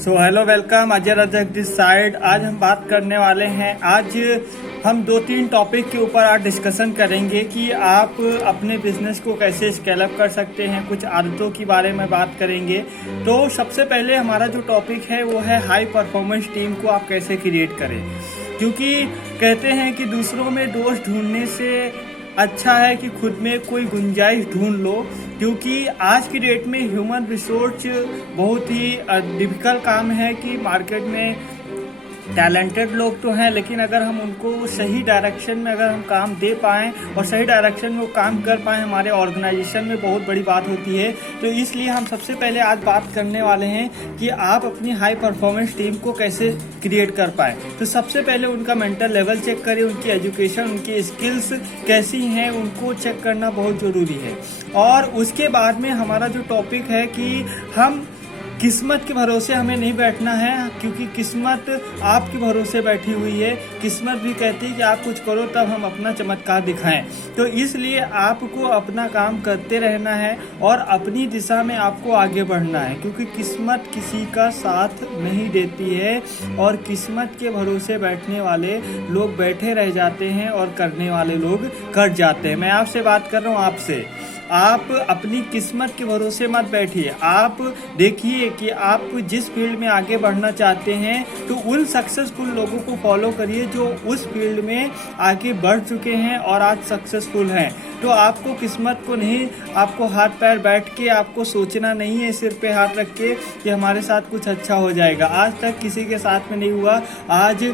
Hello welcome, Ajay Rajak this side. आज हम बात करने वाले हैं, आज हम 2-3 टॉपिक के ऊपर आज डिस्कशन करेंगे कि आप अपने बिजनेस को कैसे स्केल अप कर सकते हैं। कुछ आदतों के बारे में बात करेंगे। तो सबसे पहले हमारा जो टॉपिक है वो है हाई परफॉर्मेंस टीम को आप कैसे क्रिएट करें, क्योंकि कहते हैं कि दूसरों में दोष ढूंढने से अच्छा है कि खुद में कोई गुंजाइश ढूंढ लो, क्योंकि आज की डेट में ह्यूमन रिसोर्स बहुत ही डिफिकल्ट काम है कि मार्केट में टैलेंटेड लोग तो हैं, लेकिन अगर हम उनको सही डायरेक्शन में अगर हम काम दे पाएँ और सही डायरेक्शन में वो काम कर पाएँ हमारे ऑर्गेनाइजेशन में, बहुत बड़ी बात होती है। तो इसलिए हम सबसे पहले आज बात करने वाले हैं कि आप अपनी हाई परफॉर्मेंस टीम को कैसे क्रिएट कर पाएँ। तो सबसे पहले उनका मेंटल लेवल चेक करें, उनकी एजुकेशन, उनकी स्किल्स कैसी हैं, उनको चेक करना बहुत ज़रूरी है। और उसके बाद में हमारा जो टॉपिक है कि हम किस्मत के भरोसे हमें नहीं बैठना है, क्योंकि किस्मत आपके भरोसे बैठी हुई है। किस्मत भी कहती है कि आप कुछ करो तब हम अपना चमत्कार दिखाएं। तो इसलिए आपको अपना काम करते रहना है और अपनी दिशा में आपको आगे बढ़ना है, क्योंकि किस्मत किसी का साथ नहीं देती है और किस्मत के भरोसे बैठने वाले लोग बैठे रह जाते हैं और करने वाले लोग कर जाते हैं। मैं आपसे बात कर रहा हूँ, आपसे। आप अपनी किस्मत के भरोसे मत बैठिए। आप देखिए कि आप जिस फील्ड में आगे बढ़ना चाहते हैं तो उन सक्सेसफुल लोगों को फॉलो करिए जो उस फील्ड में आगे बढ़ चुके हैं और आज सक्सेसफुल हैं। तो आपको किस्मत को नहीं, आपको हाथ पैर बैठ के आपको सोचना नहीं है सिर पे हाथ रख के कि हमारे साथ कुछ अच्छा हो जाएगा। आज तक किसी के साथ में नहीं हुआ। आज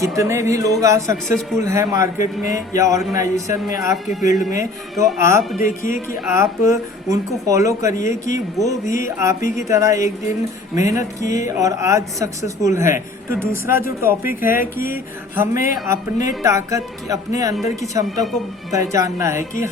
जितने भी लोग आज सक्सेसफुल हैं मार्केट में या ऑर्गेनाइजेशन में, आपके फील्ड में, तो आप देखिए कि आप उनको फॉलो करिए कि वो भी आप ही की तरह एक दिन मेहनत किए और आज सक्सेसफुल हैं। तो दूसरा जो टॉपिक है कि हमें अपने ताकत की, अपने अंदर की क्षमता को पहचानना है कि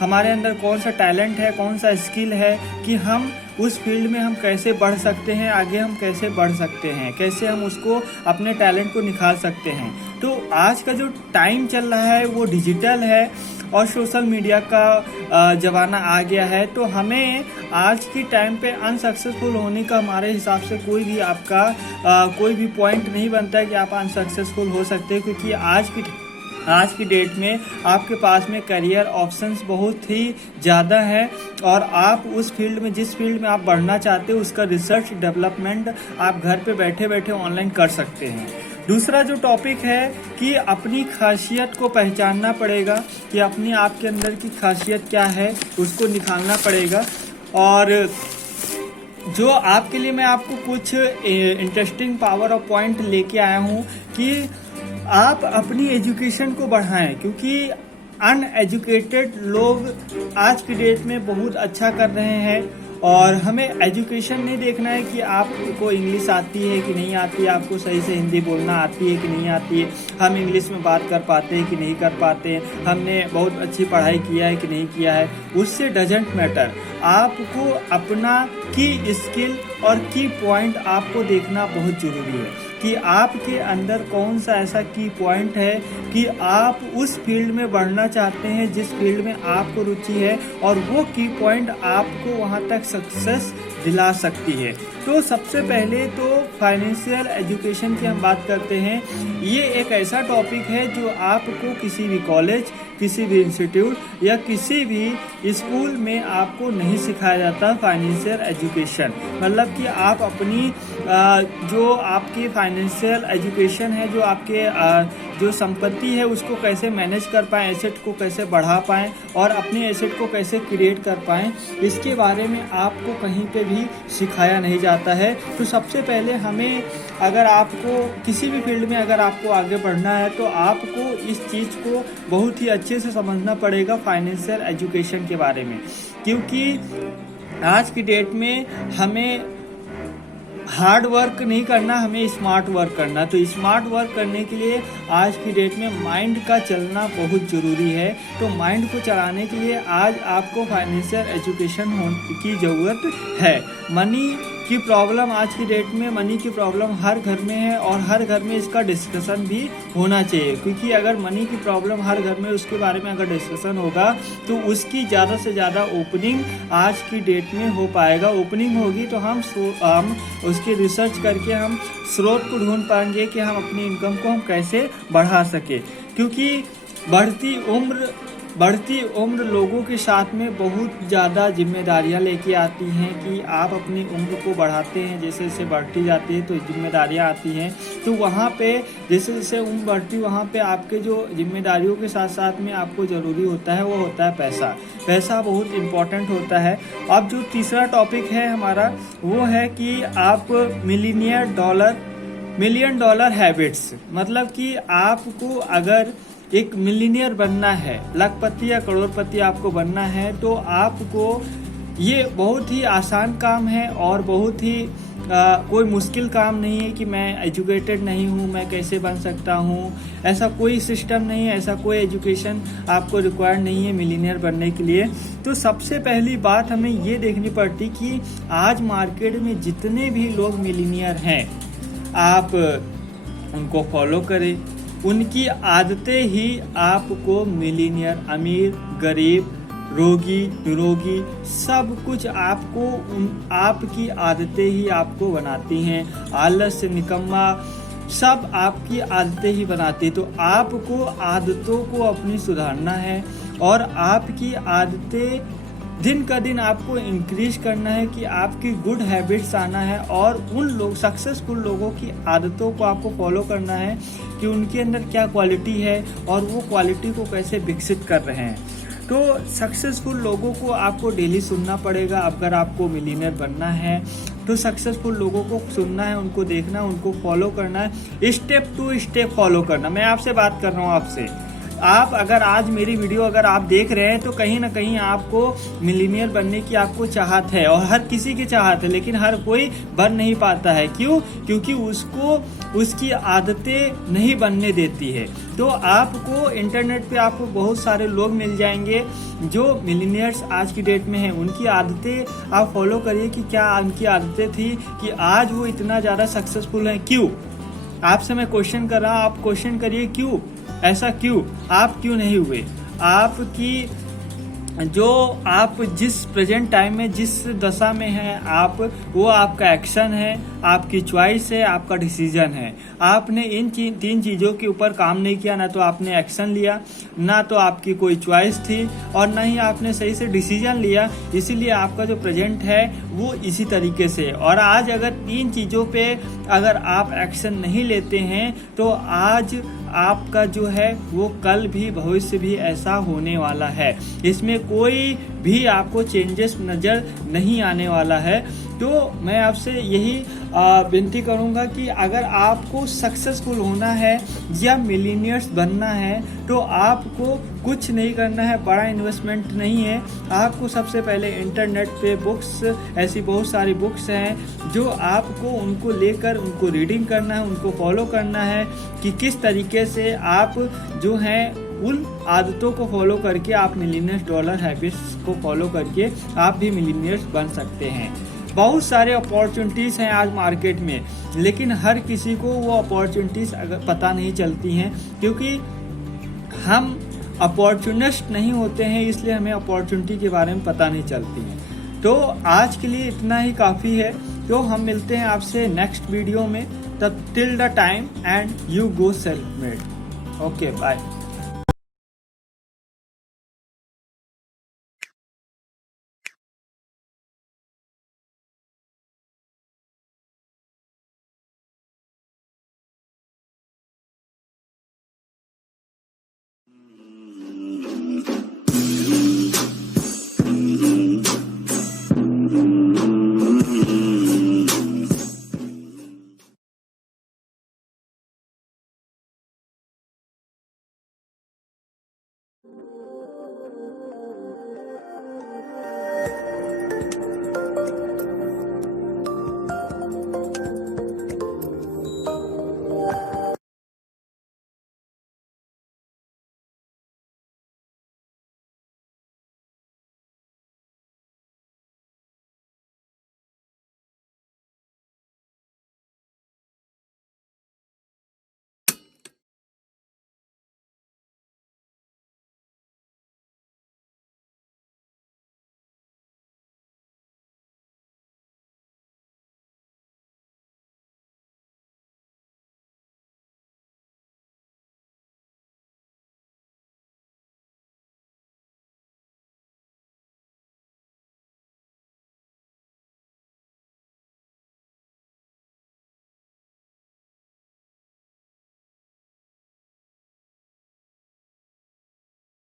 हमारे अंदर कौन सा टैलेंट है, कौन सा स्किल है, कि हम उस फील्ड में हम कैसे बढ़ सकते हैं, आगे हम कैसे बढ़ सकते हैं, कैसे हम उसको अपने टैलेंट को निखार सकते हैं। तो आज का जो टाइम चल रहा है वो डिजिटल है और सोशल मीडिया का ज़माना आ गया है। तो हमें आज की टाइम पे अनसक्सेसफुल होने का हमारे हिसाब से कोई भी आपका कोई भी पॉइंट नहीं बनता है कि आप अनसक्सेसफुल हो सकते हैं, क्योंकि आज की डेट में आपके पास में करियर ऑप्शंस बहुत ही ज़्यादा है और आप उस फील्ड में, जिस फील्ड में आप बढ़ना चाहते हो, उसका रिसर्च डेवलपमेंट आप घर पे बैठे बैठे ऑनलाइन कर सकते हैं। दूसरा जो टॉपिक है कि अपनी खासियत को पहचानना पड़ेगा कि अपनी आपके अंदर की खासियत क्या है, उसको निकालना पड़ेगा। और जो आपके लिए मैं आपको कुछ इंटरेस्टिंग पावर ऑफ पॉइंट लेके आया हूँ कि आप अपनी एजुकेशन को बढ़ाएं, क्योंकि अनएजुकेटेड लोग आज की डेट में बहुत अच्छा कर रहे हैं। और हमें एजुकेशन नहीं देखना है कि आपको इंग्लिश आती है कि नहीं आती है, आपको सही से हिंदी बोलना आती है कि नहीं आती है, हम इंग्लिश में बात कर पाते हैं कि नहीं कर पाते हैं, हमने बहुत अच्छी पढ़ाई किया है कि नहीं किया है, उससे डजेंट मैटर। आपको अपना की स्किल और की पॉइंट आपको देखना बहुत ज़रूरी है कि आपके अंदर कौन सा ऐसा की पॉइंट है कि आप उस फील्ड में बढ़ना चाहते हैं जिस फील्ड में आपको रुचि है, और वो की पॉइंट आपको वहाँ तक सक्सेस दिला सकती है। तो सबसे पहले तो फाइनेंशियल एजुकेशन की हम बात करते हैं। ये एक ऐसा टॉपिक है जो आपको किसी भी कॉलेज, किसी भी इंस्टीट्यूट या किसी भी स्कूल में आपको नहीं सिखाया जाता। फाइनेंशियल एजुकेशन मतलब कि आप अपनी जो आपकी फाइनेंशियल एजुकेशन है, जो आपके जो संपत्ति है उसको कैसे मैनेज कर पाएँ, एसेट को कैसे बढ़ा पाएँ और अपने एसेट को कैसे क्रिएट कर पाएँ, इसके बारे में आपको कहीं पे भी सिखाया नहीं जाता है। तो सबसे पहले हमें, अगर आपको किसी भी फील्ड में अगर आपको आगे बढ़ना है तो आपको इस चीज़ को बहुत ही अच्छे से समझना पड़ेगा, फाइनेंशियल एजुकेशन के बारे में। क्योंकि आज की डेट में हमें हार्ड वर्क नहीं करना, हमें स्मार्ट वर्क करना। तो स्मार्ट वर्क करने के लिए आज की डेट में माइंड का चलना बहुत ज़रूरी है। तो माइंड को चलाने के लिए आज आपको फाइनेंशियल एजुकेशन की ज़रूरत है। मनी की प्रॉब्लम आज की डेट में, मनी की प्रॉब्लम हर घर में है और हर घर में इसका डिस्कशन भी होना चाहिए, क्योंकि अगर मनी की प्रॉब्लम हर घर में उसके बारे में अगर डिस्कशन होगा तो उसकी ज़्यादा से ज़्यादा ओपनिंग आज की डेट में हो पाएगा। ओपनिंग होगी तो हम उसकी रिसर्च करके हम स्रोत को ढूंढ पाएंगे कि हम अपनी इनकम को हम कैसे बढ़ा सके, क्योंकि बढ़ती उम्र लोगों के साथ में बहुत ज़्यादा जिम्मेदारियां लेके आती हैं कि आप अपनी उम्र को बढ़ाते हैं, जैसे जैसे बढ़ती जाती है तो जिम्मेदारियां आती हैं, तो वहाँ पे जैसे जैसे उम्र बढ़ती वहाँ पे आपके जो जिम्मेदारियों के साथ साथ में आपको ज़रूरी होता है वो होता है पैसा। पैसा बहुत इम्पॉर्टेंट होता है। अब जो तीसरा टॉपिक है हमारा वो है कि आप मिलियन डॉलर हैबिट्स, मतलब कि आपको अगर एक मिलीनियर बनना है, लखपति या करोड़पति आपको बनना है, तो आपको ये बहुत ही आसान काम है और बहुत ही कोई मुश्किल काम नहीं है कि मैं एजुकेटेड नहीं हूँ, मैं कैसे बन सकता हूँ। ऐसा कोई सिस्टम नहीं है, ऐसा कोई एजुकेशन आपको रिक्वायर्ड नहीं है मिलीनियर बनने के लिए। तो सबसे पहली बात हमें ये देखनी पड़ती कि आज मार्केट में जितने भी लोग मिलीनियर हैं आप उनको फॉलो करें, उनकी आदतें ही आपको मिलीनियर, अमीर, गरीब, रोगी, निरोगी, सब कुछ आपकी आदतें ही आपको बनाती हैं। आलस से निकम्मा, सब आपकी आदतें ही बनाती है। तो आपको आदतों को अपनी सुधारना है और आपकी आदतें दिन का दिन आपको इंक्रीज करना है कि आपकी गुड हैबिट्स आना है और उन सक्सेसफुल लोगों की आदतों को आपको फॉलो करना है कि उनके अंदर क्या क्वालिटी है और वो क्वालिटी को कैसे विकसित कर रहे हैं। तो सक्सेसफुल लोगों को आपको डेली सुनना पड़ेगा। अगर आपको मिलीनियर बनना है तो सक्सेसफुल लोगों को सुनना है, उनको देखना, उनको फॉलो करना है, स्टेप टू स्टेप फॉलो करना। मैं आपसे बात कर रहा हूँ आपसे, आप अगर आज मेरी वीडियो अगर आप देख रहे हैं तो कहीं ना कहीं आपको मिलीनियर बनने की आपको चाहत है और हर किसी की चाहत है, लेकिन हर कोई बन नहीं पाता है। क्यों? क्योंकि उसको उसकी आदतें नहीं बनने देती है। तो आपको इंटरनेट पे आपको बहुत सारे लोग मिल जाएंगे जो मिलीनियर्स आज की डेट में हैं, उनकी आदतें आप फॉलो करिए कि क्या उनकी आदतें थी कि आज वो इतना ज़्यादा सक्सेसफुल हैं। क्यों? आपसे मैं क्वेश्चन कर रहा हूँ, आप क्वेश्चन करिए क्यों ऐसा, क्यों आप क्यों नहीं हुए। आपकी जो आप जिस प्रेजेंट टाइम में जिस दशा में हैं आप, वो आपका एक्शन है, आपकी चॉइस है, आपका डिसीजन है। आपने इन तीन चीज़ों के ऊपर काम नहीं किया, ना तो आपने एक्शन लिया, ना तो आपकी कोई चॉइस थी और ना ही आपने सही से डिसीजन लिया। इसीलिए आपका जो प्रेजेंट है वो इसी तरीके से। और आज अगर तीन चीज़ों पे अगर आप एक्शन नहीं लेते हैं तो आज आपका जो है वो कल भी भविष्य भी ऐसा होने वाला है, इसमें कोई भी आपको चेंजेस नज़र नहीं आने वाला है। तो मैं आपसे यही विनती करूंगा कि अगर आपको सक्सेसफुल होना है या मिलीनियर्स बनना है तो आपको कुछ नहीं करना है, बड़ा इन्वेस्टमेंट नहीं है। आपको सबसे पहले इंटरनेट पे बुक्स, ऐसी बहुत सारी बुक्स हैं जो आपको उनको लेकर उनको रीडिंग करना है, उनको फॉलो करना है कि किस तरीके से आप जो हैं उन आदतों को फॉलो करके आप मिलीनियर्स, डॉलर हैबिट्स को फॉलो करके आप भी मिलीनियर्स बन सकते हैं। बहुत सारे अपॉर्चुनिटीज़ हैं आज मार्केट में, लेकिन हर किसी को वो अपॉर्चुनिटीज़ अगर पता नहीं चलती हैं, क्योंकि हम अपॉर्चुनिस्ट नहीं होते हैं, इसलिए हमें अपॉर्चुनिटी के बारे में पता नहीं चलती है। तो आज के लिए इतना ही काफ़ी है। तो हम मिलते हैं आपसे नेक्स्ट वीडियो में। तब till the time and you go self made. Okay, bye.